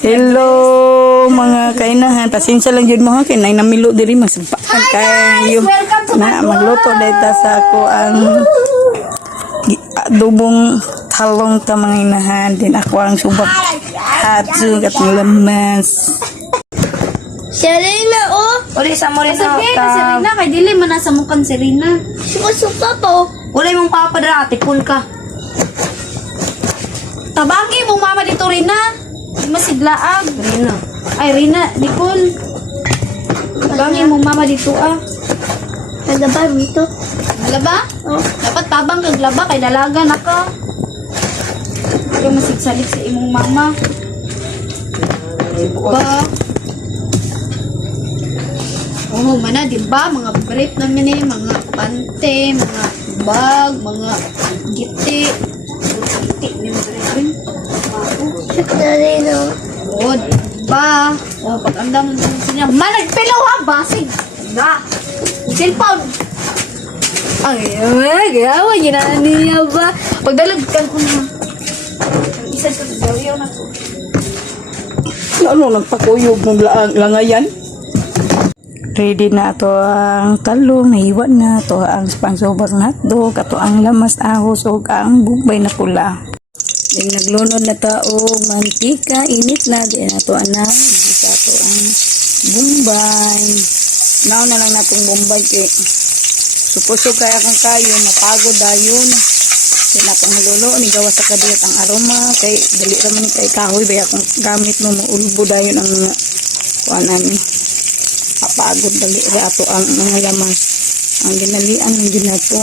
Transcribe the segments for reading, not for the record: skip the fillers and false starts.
Hello mga kainahan. Pasensya lang jud mo ha kay nay namilo diri masabaan kayo. Na magluto dayta sa ako ang adobong talong ta mga inahan. Din ako ang subak hatsu kat lamas. Serena, oh. Uli sa mo rin sa Sabi ka, Serena. Kay dili man nasa mukhang Serena. Suka-suka po. Uli mong papadra, tipon ka. Tabangi mong mama dito, Rina. Di masiglaag. Rina. Ay, Rina, Nicole. Tabangi mong mama dito, ah. Nagaba dito. Laba? Oh. Dapat tabang kag laba kay dalaga na ka. Kaya masigsalig sa imong mama. Ba? Oh, mana, di ba? Mga brief namin eh, mga pante, mga bag, mga giti. Giti, yung rin. Serena. Oh, di ba? Oh, pag andam sa niya, managpilaw ha, basig. Na. Cellphone. Ay, gawa, ginaan niya ba? Pagdalagkan ko na. Isa sa gawiyaw na ko. Ano nagpakuyog ng langayan? Ready na ato ang talong, nahiwa na ato ang pangsobak na hotdog, ato ang lamas ahos o ang bumbay na pula. Then naglunod na ta og mantika, init na di ato ana, bisa ato ang bumbay. Now na lang natong bumbay kay supuso kaya kung kayo mapagod dayon. Then atong halulo ni gawa sa kadiyot ang aroma kay dali ra man kay kahoy baya kung gamit mo maulbo dayon ang kuan ani. Kapagod dali ra ato ang mga lamas ang ginalian ng ginato.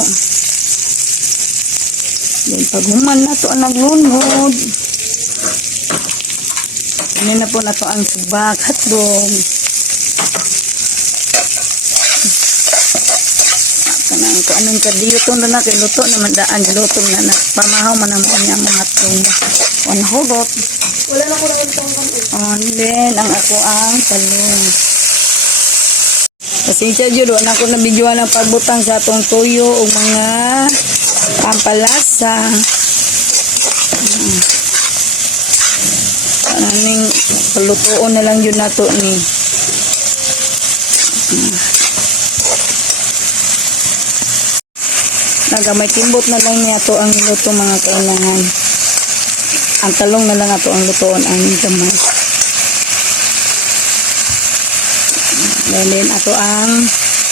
Then paghuman na to ang naglunod. Ano na po na to ang subak hotdog. Kanang ko anong kadiyot na na kay luto na mandaan luto na pamahaw man ang mga hotdog. One hugot. Wala na ko na itong And then ang ako ang talong. Pasensya jud na ko na bidyuhan ang pagbutang sa atong tuyo o mga pampalasa. Aning palutuon na lang yun nato ni. Nagamay timbot na lang niya to ang luto mga kailangan. Ang talong na lang ato ang lutoon ang gamay. Then ato ang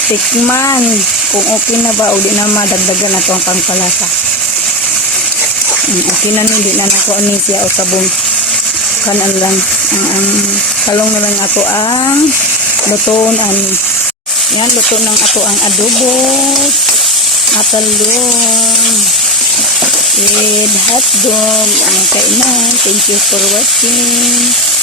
tikman kung okay na ba o di na madagdagan ato ang pangpalasa. Okay na hindi na nako ani siya o sabon kanan lang ang talong na lang ato ang lutoon ani. Yan luto ng ato ang adobo at talong with hotdog ang kainan. Thank you for watching.